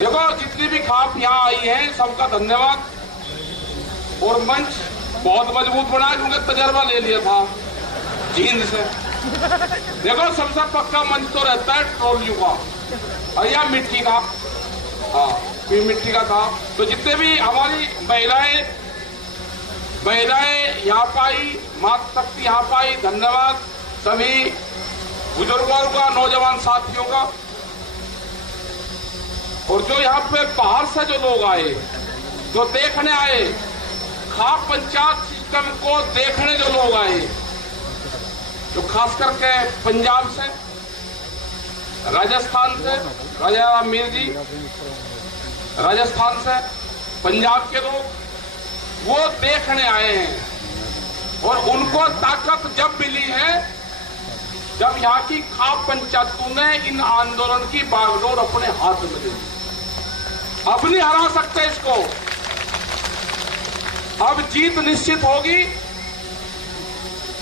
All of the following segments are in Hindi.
देखो जितनी भी खाप यहाँ आई है सबका धन्यवाद। और मंच बहुत मजबूत बना क्योंकि तजर्बा ले लिया था जींद से। देखो सबसे पक्का मंच तो रहता है ट्रोलियों का और या मिट्टी का। हाँ मिट्टी का था। तो जितने भी हमारी महिलाएं यहाँ पाई, मातृ शक्ति यहाँ पाई, धन्यवाद सभी बुजुर्गों का, नौजवान साथियों का। और जो यहाँ पे बाहर से जो लोग आए, जो देखने आए, खाप पंचायत सिस्टम को देखने जो लोग आए, जो खास करके पंजाब से, राजस्थान से, राजा मीर जी राजस्थान से, पंजाब के लोग वो देखने आए हैं। और उनको ताकत जब मिली है जब यहाँ की खाप पंचायतों ने इन आंदोलन की बागडोर अपने हाथ में ली। अब नहीं हरा सकते इसको। अब जीत निश्चित होगी,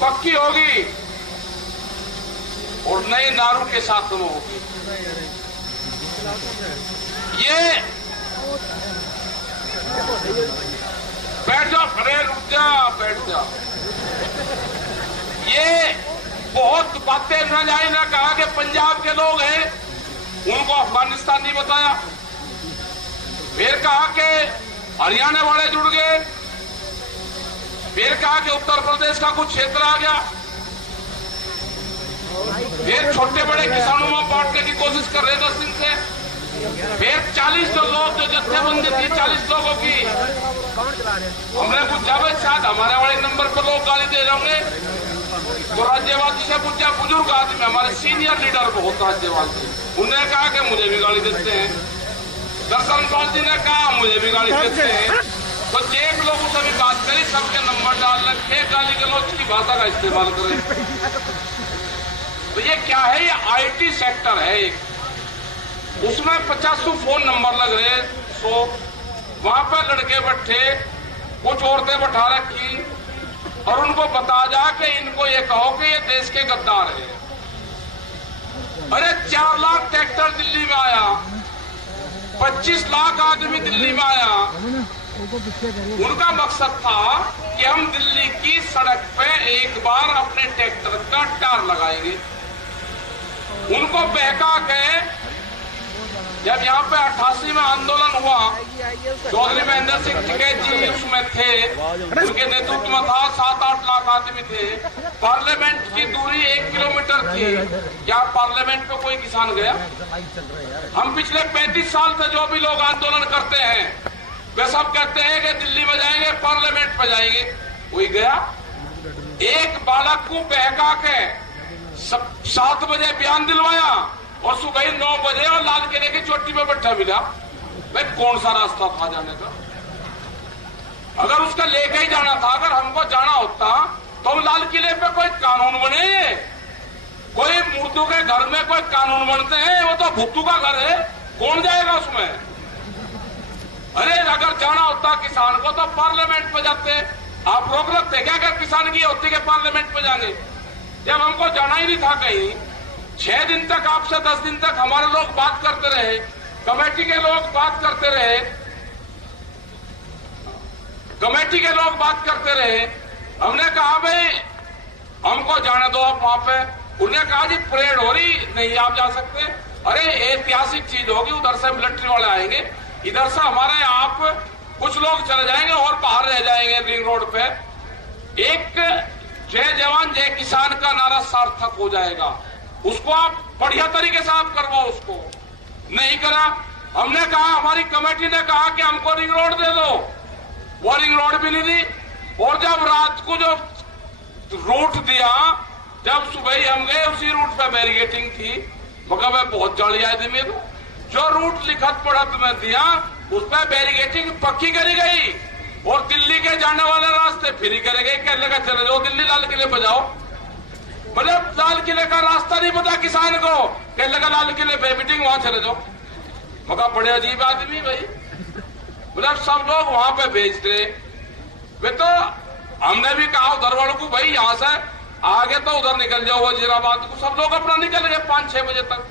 पक्की होगी और नए नारों के साथ में होगी। ये बैठ जाओ, अरे रुक जा, बैठ जा। ये बहुत बातें न जाए ना कहा कि पंजाब के लोग हैं उनको अफगानिस्तान नहीं बताया, फिर कहा कि हरियाणा वाले जुड़ गए, फिर कहा कि उत्तर प्रदेश का कुछ क्षेत्र आ गया, फिर छोटे बड़े किसानों में बांटने की कोशिश कर रहे 10 दिन से, फिर 40 लोग जो जत्थेबंदी थी 40 लोगों की, हमने कुछ जावेद शायद हमारे वाले नंबर पर लोग गाली दे रहे होंगे। तो राज्यपाल जी से पूछा, बुजुर्ग आदमी हमारे सीनियर लीडर बहुत राज्यपाल जी, उन्होंने कहा कि मुझे भी गाली देते हैं। दर्शन पाल जी ने कहा मुझे भी गाली देते हैं। तो एक लोगों से भी बात करी, सबके नंबर डाल रखे, गाली गलौज की भाषा का इस्तेमाल करें। तो ये क्या है? ये IT सेक्टर है एक, उसमें 50 फोन नंबर लग रहे 100, वहां पर लड़के बैठे, कुछ औरतें बैठा रखी और उनको बता जा कि इनको ये कहो कि ये देश के गद्दार है। अरे 4 लाख ट्रैक्टर दिल्ली में आया, 25 लाख आदमी दिल्ली में आया। उनका मकसद था कि हम दिल्ली की सड़क पे एक बार अपने ट्रैक्टर का टार लगाएंगे। उनको बहका के जब यहाँ पे 88 में आंदोलन हुआ, चौधरी महेंद्र सिंह टिकैत जी उसमें थे, उनके नेतृत्व में था, 7-8 लाख आदमी थे। पार्लियामेंट की दूरी 1 किलोमीटर थी। क्या पार्लियामेंट पे कोई किसान गया? हम पिछले 35 साल से जो भी लोग आंदोलन करते हैं वे सब कहते हैं कि दिल्ली में जाएंगे, पार्लियामेंट पे जाएंगे। कोई गया? एक बालक को बहका के 7 बजे बयान दिलवाया और सुबह 9 बजे और लाल किले की चोटी पे बैठा मिला। भाई कौन सा रास्ता था जाने का? अगर उसका लेके ही जाना था, अगर हमको जाना होता तो हम लाल किले पे कोई कानून बने। कोई मुर्दों के घर में कोई कानून बनते हैं? वो तो भुट्टू का घर है, कौन जाएगा उसमें? अरे अगर जाना होता किसान को तो पार्लियामेंट पे जाते। आप रोक रखते क्या? अगर किसान की होती कि पार्लियामेंट पे जाएंगे? जब हमको जाना ही नहीं था कहीं, 6 दिन तक, आपसे 10 दिन तक हमारे लोग बात करते रहे, कमेटी के लोग बात करते रहे, कमेटी के लोग बात करते रहे। हमने कहा भाई हमको जाने दो आप वहां पे। उन्होंने कहा जी परेड हो रही, नहीं आप जा सकते। अरे ऐतिहासिक चीज होगी, उधर से मिलिट्री वाले आएंगे, इधर से हमारे आप कुछ लोग चले जाएंगे और बाहर रह जाएंगे रिंग रोड पे। एक जय जवान जय किसान का नारा सार्थक हो जाएगा। उसको आप बढ़िया तरीके से आप करवाओ। उसको नहीं करा। हमने कहा, हमारी कमेटी ने कहा कि हमको रिंग रोड दे दो, वो रिंग रोड भी नहीं दी। और जब रात को जो रूट दिया, जब सुबह ही हम गए, उसी रूट पे बैरिकेटिंग थी। मगर बहुत जल्दी आए थे मेरे, जो रूट लिखत पढ़त में दिया उस पर बैरिकेटिंग पक्की करी गई और दिल्ली के जाने वाले रास्ते फ्री करे गए। कहने लगा चले जाओ दिल्ली, लाल किले पे जाओ। बोले लाल किले का रास्ता नहीं पता किसान को, कहने लगा लाल किले पे मीटिंग, वहां चले जाओ। मगर बड़े अजीब आदमी भाई। बोले सब लोग वहां पे भेज दे। वे तो हमने भी कहा उधर वालों को, भाई यहां से आगे तो उधर निकल जाओ वजीराबाद को। सब लोग अपना निकल गए 5-6 बजे तक।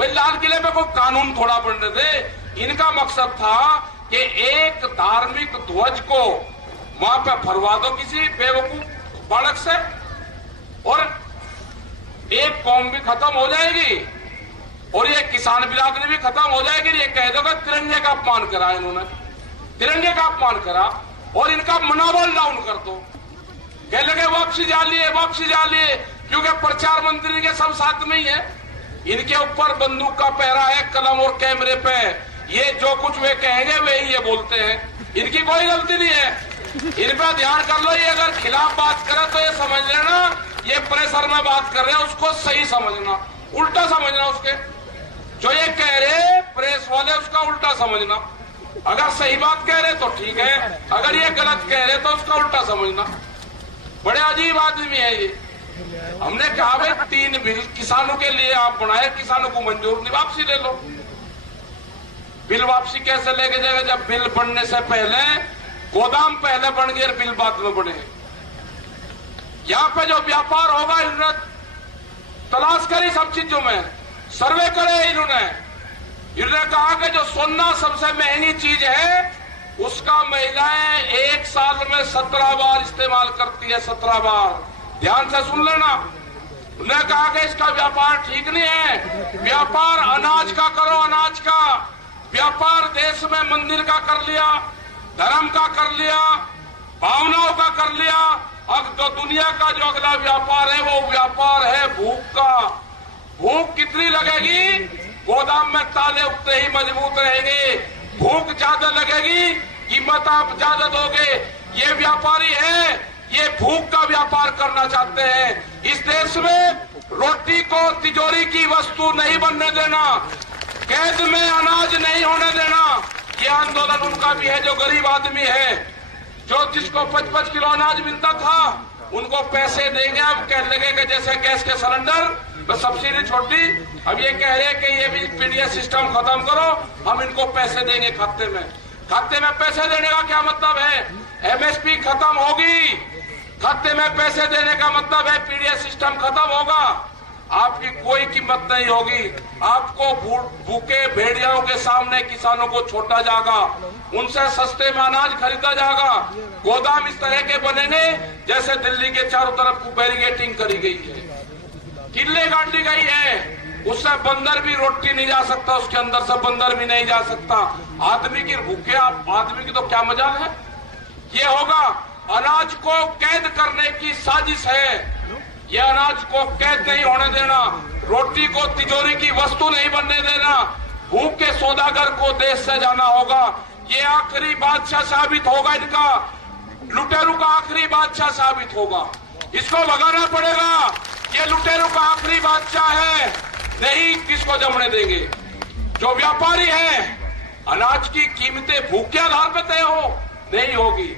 भाई लाल किले पे कोई कानून थोड़ा बनने दे। इनका मकसद था कि एक धार्मिक ध्वज को वहां पे फरवा दो किसी बेवकूफ बालक से, और एक कौम भी खत्म हो जाएगी और ये किसान बिरादरी भी खत्म हो जाएगी। ये कह दोगे तिरंगे का अपमान करा इन्होंने, तिरंगे का अपमान करा और इनका मनोबल डाउन कर दो। कह लगे वापसी जा लिए, क्योंकि प्रचार मंत्री के सब साथ में ही है। इनके ऊपर बंदूक का पहरा है, कलम और कैमरे पे। ये जो कुछ वे कहेंगे वे ही ये बोलते हैं, इनकी कोई गलती नहीं है। इन पे ध्यान कर लो। ये अगर खिलाफ बात करे तो ये समझ लेना ये प्रेशर में बात कर रहे हैं, उसको सही समझना, उल्टा समझना। उसके जो ये कह रहे प्रेस वाले उसका उल्टा समझना। अगर सही बात कह रहे तो ठीक है, अगर ये गलत कह रहे तो उसका उल्टा समझना। बड़े अजीब आदमी है ये। हमने कहा भाई 3 बिल किसानों के लिए आप बनाए, किसानों को मंजूर नहीं, वापसी ले लो। बिल वापसी कैसे लेके जाएगा जब बिल बनने से पहले गोदाम पहले बन गए, बिल बाद में बने। यहाँ पे जो व्यापार होगा इन्होंने तलाश करी सब चीजों में, सर्वे करे इन्होंने कहा कि जो सोना सबसे महंगी चीज है उसका महिलाएं 1 साल में 17 बार इस्तेमाल करती है, 17 बार। ध्यान से सुन लेना। उन्होंने कहा कि इसका व्यापार ठीक नहीं है, व्यापार अनाज का करो, अनाज का व्यापार देश में मंदिर का कर लिया, धर्म का कर लिया, भावनाओं का कर लिया। अब तो दुनिया का जो अगला व्यापार है वो व्यापार है भूख का। भूख कितनी लगेगी? गोदाम में ताले उगते ही मजबूत रहेंगे। भूख ज्यादा लगेगी, कीमत आप ज्यादा दोगे। ये व्यापारी है, ये भूख का व्यापार करना चाहते हैं। इस देश में रोटी को तिजोरी की वस्तु नहीं बनने देना, कैद में अनाज नहीं होने देना। ये आंदोलन उनका भी है जो गरीब आदमी है, जो जिसको 5-5 किलो अनाज मिलता था उनको पैसे देंगे। अब कह लगे कि जैसे गैस के सिलेंडर तो सब्सिडी छोड़ दी, अब ये कह रहे हैं कि ये भी पीडीएस सिस्टम खत्म करो, हम इनको पैसे देंगे खाते में। खाते में पैसे देने का क्या मतलब है? एमएसपी खत्म होगी, खाते में पैसे देने का मतलब है पीडीएस सिस्टम खत्म होगा, आपकी कोई कीमत नहीं होगी। आपको भूखे भेड़ियाओं के सामने किसानों को छोड़ा जाएगा, उनसे सस्ते में अनाज खरीदा जाएगा। गोदाम इस तरह के बनेंगे जैसे दिल्ली के चारों तरफ बैरिकेडिंग करी गई है, किले गाड़ी गई है, उससे बंदर भी रोटी नहीं जा सकता, उसके अंदर से बंदर भी नहीं जा सकता। आदमी की भूखे आदमी की तो क्या मजाल है। ये होगा अनाज को कैद करने की साजिश है। ये अनाज को कैद नहीं होने देना, रोटी को तिजोरी की वस्तु नहीं बनने देना। भूख के सौदागर को देश से जाना होगा। ये आखिरी बादशाह साबित होगा, इनका लुटेरू का आखिरी बादशाह साबित होगा। इसको भगाना पड़ेगा। ये लुटेरू का आखिरी बादशाह है, नहीं किसको जमने देंगे। जो व्यापारी है, अनाज की कीमतें भूख के आधार पर तय हो नहीं होगी।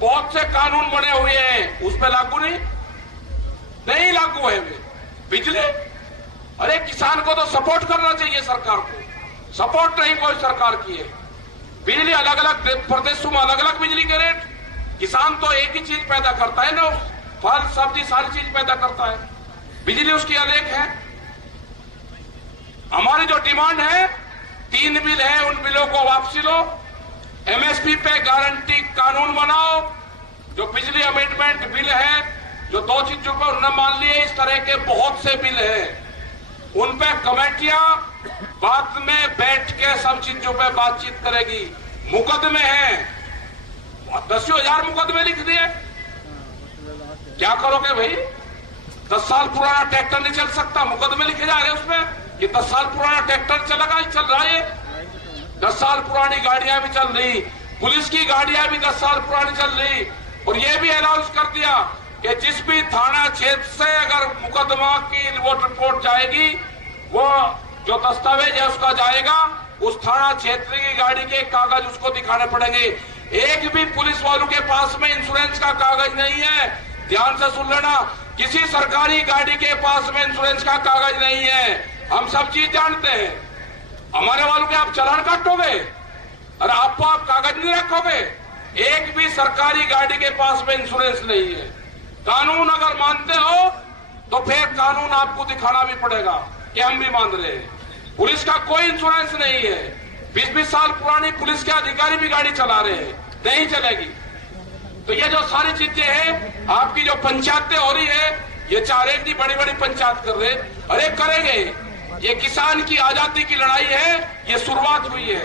बहुत से कानून बने हुए हैं, उस पर लागू नहीं लागू है वे। बिजली, अरे किसान को तो सपोर्ट करना चाहिए सरकार को, सपोर्ट नहीं कोई सरकार की है। बिजली अलग अलग प्रदेशों में अलग अलग बिजली के रेट। किसान तो एक ही चीज पैदा करता है ना, फल सब्जी सारी चीज पैदा करता है, बिजली उसकी अलग है। हमारी जो डिमांड है 3 बिल है, उन बिलों को वापसी लो। एमएसपी पे गारंटी कानून बनाओ। जो बिजली अमेंडमेंट बिल है, जो 2 चीजों पर उन्होंने मान लिए, इस तरह के बहुत से बिल हैं, उन पे कमेटियां बाद में बैठ के सब चीजों पे बातचीत करेगी। मुकदमे हैं, 10,000 मुकदमे लिख दिए, क्या करोगे भाई? 10 साल पुराना ट्रैक्टर नहीं चल सकता, मुकदमे लिखे जा रहे हैं उसमें। ये 10 साल पुराना ट्रैक्टर चल रहा है, 10 साल पुरानी गाड़ियां भी चल रही, पुलिस की गाड़ियां भी 10 साल पुरानी चल रही। और ये भी अनाउंस कर दिया कि जिस भी थाना क्षेत्र से अगर मुकदमा की रिपोर्ट जाएगी, वो जो दस्तावेज है उसका जाएगा, उस थाना क्षेत्र की गाड़ी के कागज उसको दिखाने पड़ेंगे। एक भी पुलिस वालों के पास में इंश्योरेंस का कागज नहीं है। ध्यान से सुन लेना, किसी सरकारी गाड़ी के पास में इंश्योरेंस का कागज नहीं है। हम सब चीज जानते हैं। हमारे वालों के आप चालान काटोगे और आप कागज नहीं रखोगे। एक भी सरकारी गाड़ी के पास में इंश्योरेंस नहीं है। कानून अगर मानते हो तो फिर कानून आपको दिखाना भी पड़ेगा कि हम भी मान रहे हैं। पुलिस का कोई इंश्योरेंस नहीं है। 20-20 साल पुरानी पुलिस के अधिकारी भी गाड़ी चला रहे हैं, नहीं चलेगी। तो ये जो सारी चीजें हैं, आपकी जो पंचायतें हो रही है, ये चार एक दी बड़ी बड़ी पंचायत कर रहे, अरे करेंगे। ये किसान की आजादी की लड़ाई है, ये शुरुआत हुई है।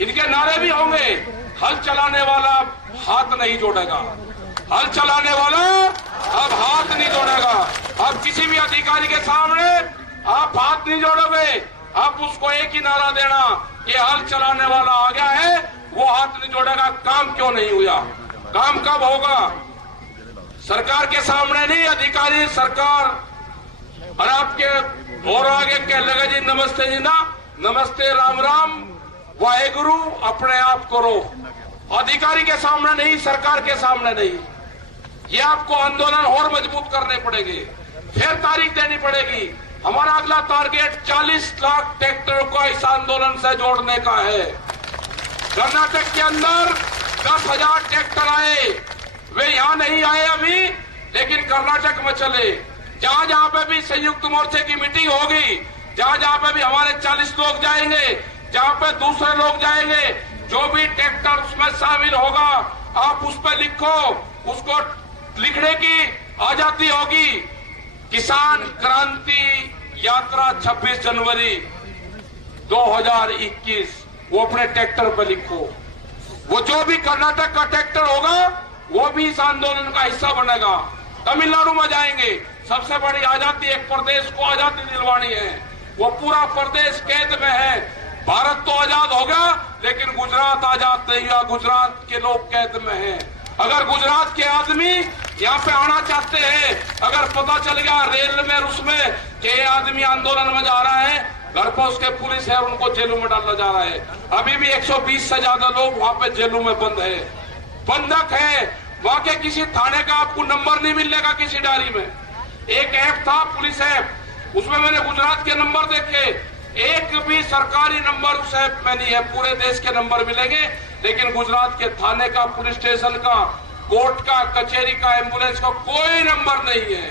इनके नारे भी होंगे, हल चलाने वाला हाथ नहीं जोड़ेगा, हल चलाने वाला अब हाथ नहीं जोड़ेगा। अब किसी भी अधिकारी के सामने आप हाथ नहीं जोड़ोगे, आप उसको एक ही नारा देना कि हल चलाने वाला आ गया है, वो हाथ नहीं जोड़ेगा। काम क्यों नहीं हुआ? काम कब होगा? सरकार के सामने नहीं, अधिकारी सरकार और आपके और आगे कह लगा जी नमस्ते जी ना, नमस्ते राम राम वाहेगुरु, अपने आप करो। अधिकारी के सामने नहीं, सरकार के सामने नहीं। ये आपको आंदोलन और मजबूत करने पड़ेंगे, फिर तारीख देनी पड़ेगी। हमारा अगला टारगेट 40 लाख ट्रैक्टर को इस आंदोलन से जोड़ने का है। कर्नाटक के अंदर 10,000 ट्रैक्टर आए, वे यहां नहीं आए अभी, लेकिन कर्नाटक में चले। जहां जहां पे भी संयुक्त मोर्चे की मीटिंग होगी, जहां जहां पे भी हमारे 40 लोग जाएंगे, जहां पे दूसरे लोग जाएंगे, जो भी ट्रैक्टर उसमें शामिल होगा, आप उस पर लिखो, उसको लिखने की आजादी होगी। किसान क्रांति यात्रा 26 जनवरी 2021, वो अपने ट्रैक्टर पर लिखो। वो जो भी कर्नाटक का ट्रैक्टर होगा, वो भी इस आंदोलन का हिस्सा बनेगा। तमिलनाडु में जाएंगे, सबसे बड़ी आजादी, एक प्रदेश को आजादी दिलवानी है, वो पूरा प्रदेश कैद में है। भारत तो आजाद होगा, लेकिन गुजरात आजाद नहीं हुआ, गुजरात के लोग कैद में हैं। अगर गुजरात के आदमी यहाँ पे आना चाहते हैं, अगर पता चल गया रेल में उसमें कि ये आदमी आंदोलन में जा रहा है, घर पर उसके पुलिस है, उनको जेलों में डाला जा रहा है। अभी भी 120 से ज्यादा लोग वहां पे जेलों में बंद है, बंधक है। वहां के किसी थाने का आपको नंबर नहीं मिलेगा किसी डायरी में। एक ऐप था पुलिस ऐप, उसमें मैंने गुजरात के नंबर देखे, एक भी सरकारी नंबर उस ऐप में नहीं है। पूरे देश के नंबर मिलेंगे, लेकिन गुजरात के थाने का, पुलिस स्टेशन का, कोर्ट का, कचहरी का, एम्बुलेंस का कोई नंबर नहीं है।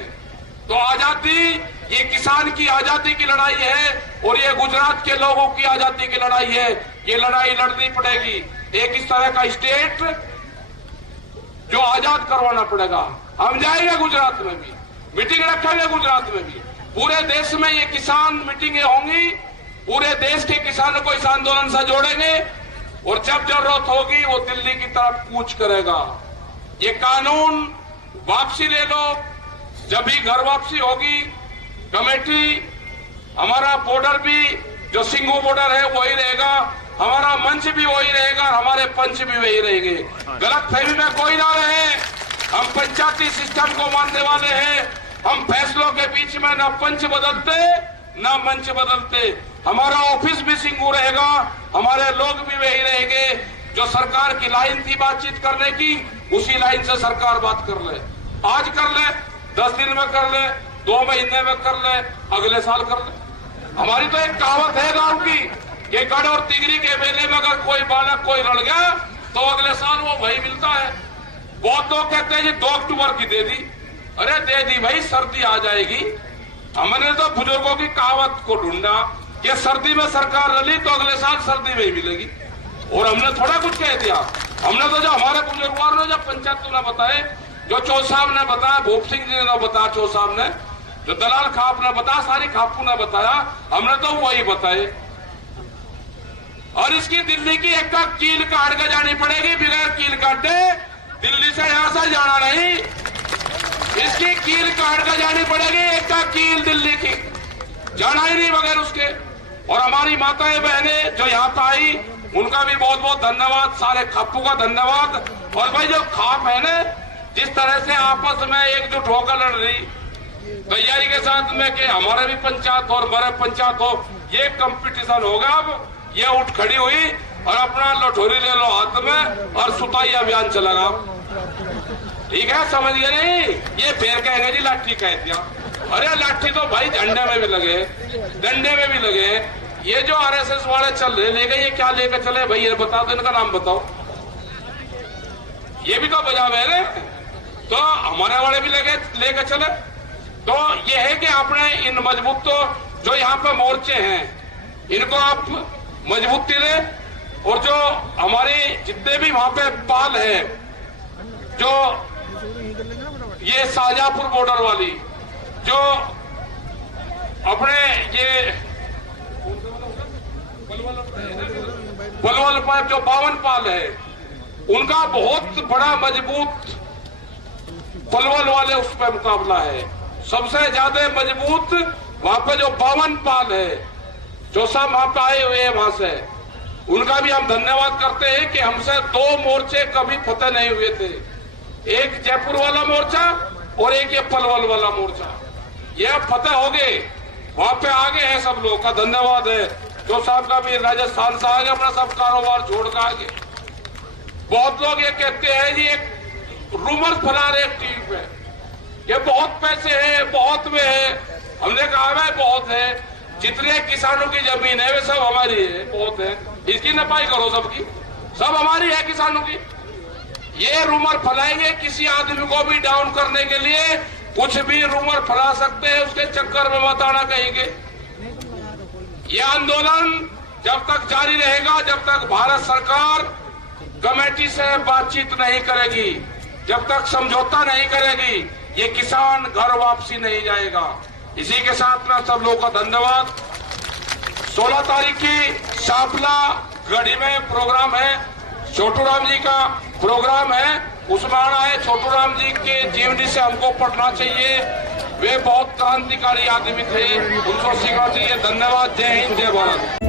तो आजादी, ये किसान की आजादी की लड़ाई है और ये गुजरात के लोगों की आजादी की लड़ाई है। ये लड़ाई लड़नी पड़ेगी। एक इस तरह का स्टेट जो आजाद करवाना पड़ेगा। हम जाएंगे गुजरात में भी, मीटिंग रखेंगे गुजरात में भी, पूरे देश में ये किसान मीटिंगें होंगी, पूरे देश के किसानों को इस आंदोलन से जोड़ेंगे और जब जरूरत होगी वो दिल्ली की तरफ कूच करेगा। ये कानून वापसी ले लो, जब भी घर वापसी होगी, कमेटी, हमारा बॉर्डर भी जो सिंघू बॉर्डर है वही रहेगा, हमारा मंच भी वही रहेगा, हमारे पंच भी वही रहेंगे। गलत फहमी में कोई ना रहे, हम पंचायती सिस्टम को मानने वाले हैं। हम फैसलों के बीच में ना पंच बदलते ना मंच बदलते। हमारा ऑफिस भी सिंघू रहेगा, हमारे लोग भी वही रहेंगे। जो सरकार की लाइन थी बातचीत करने की, उसी लाइन से सरकार बात कर ले। आज कर ले, 10 दिन में कर ले, 2 महीने में कर ले, अगले साल कर ले। हमारी तो एक कहावत है गांव की कि गढ़ और तिगरी के मेले में अगर कोई बालक कोई लड़ गया तो अगले साल वो वही मिलता है। बहुत लोग कहते हैं जी 2 अक्टूबर की दे दी, अरे दे दी भाई, सर्दी आ जाएगी। हमने तो बुजुर्गों की कहावत को ढूंढा कि सर्दी में सरकार रली तो अगले साल सर्दी में ही मिलेगी, और हमने थोड़ा कुछ कह दिया। हमने तो जो हमारे बुजुर्गों ने, जो पंचायतों ने बताए, जो चौ साहब ने बताया, भूप सिंह जी ने बताया, चौ साहब ने, जो दलाल खाप ने बताया, सारी खापू ने बताया, हमने तो वही बताए। और इसकी दिल्ली की एक कील काट के जानी पड़ेगी, बगैर कील काटे दिल्ली से यहां से जाना नहीं। इसकी कील काट के जानी पड़ेगी, एक कील दिल्ली की जाना ही नहीं बगैर उसके। और हमारी माताएं बहनें जो यहाँ पे आई, उनका भी बहुत बहुत धन्यवाद, सारे खापू का धन्यवाद। और भाई जो खाप है ना, जिस तरह से आपस में एकजुट होकर लड़ रही, तैयारी के साथ में कि हमारे भी पंचायत और बड़े पंचायत हो, ये कंपटीशन होगा। अब ये उठ खड़ी हुई और अपना लठोरी ले लो हाथ में और सुताई अभियान चलेगा। ठीक है, समझ गए नहीं? ये फिर कहेंगे जी लाठी कह दिया। अरे लाठी तो भाई झंडे में भी लगे, डंडे में भी लगे। ये जो आरएसएस वाले चल रहे लेके, ये क्या लेकर चले भाई, ये बता दो, इनका नाम बताओ। ये भी तो बजावे है, तो हमारे वाले भी लेकर चले। तो ये है कि आपने इन मजबूत, तो जो यहाँ पे मोर्चे हैं, इनको आप मजबूती दें। और जो हमारे जितने भी वहां पे पाल है, जो ये शाहजहांपुर बॉर्डर वाली, जो अपने ये बलवल पर जो 52 पाल है, उनका बहुत बड़ा मजबूत पलवल वाले उस पर मुकाबला है। सबसे ज्यादा मजबूत वहां पे जो 52 पाल है, जो सब वहां पे आए हुए हैं वहां से, उनका भी हम धन्यवाद करते हैं कि हमसे 2 मोर्चे कभी फतेह नहीं हुए थे। एक जयपुर वाला मोर्चा और एक ये पलवल वाला मोर्चा, ये अब फतेह हो गए, वहां पे आगे है। सब लोग का धन्यवाद है। जो साहब का भी राजस्थान से आगे अपना सब कारोबार छोड़ कर आगे। बहुत लोग ये कहते हैं जी, एक रूमर फैला रहे टीवी पे, ये बहुत पैसे हैं, बहुत में है। हमने कहा भाई बहुत है, जितने किसानों की जमीन है वे सब हमारी है, बहुत है, इसकी नपाई करो सबकी, सब हमारी है किसानों की। ये रूमर फैलाएंगे किसी आदमी को भी डाउन करने के लिए, कुछ भी रूमर फैला सकते हैं, उसके चक्कर में मत आना कहेंगे। ये आंदोलन जब तक जारी रहेगा, जब तक भारत सरकार कमेटी से बातचीत नहीं करेगी, जब तक समझौता नहीं करेगी, ये किसान घर वापसी नहीं जाएगा। इसी के साथ में सब लोगों का धन्यवाद। 16 तारीख की शापला गढ़ी में प्रोग्राम है, छोटू राम जी का प्रोग्राम है, उसमें आना है। छोटू राम जी के जीवनी से हमको पढ़ना चाहिए, वे बहुत क्रांतिकारी आदमी थे, उनको सीखना चाहिए। धन्यवाद। जय हिंद, जय भारत।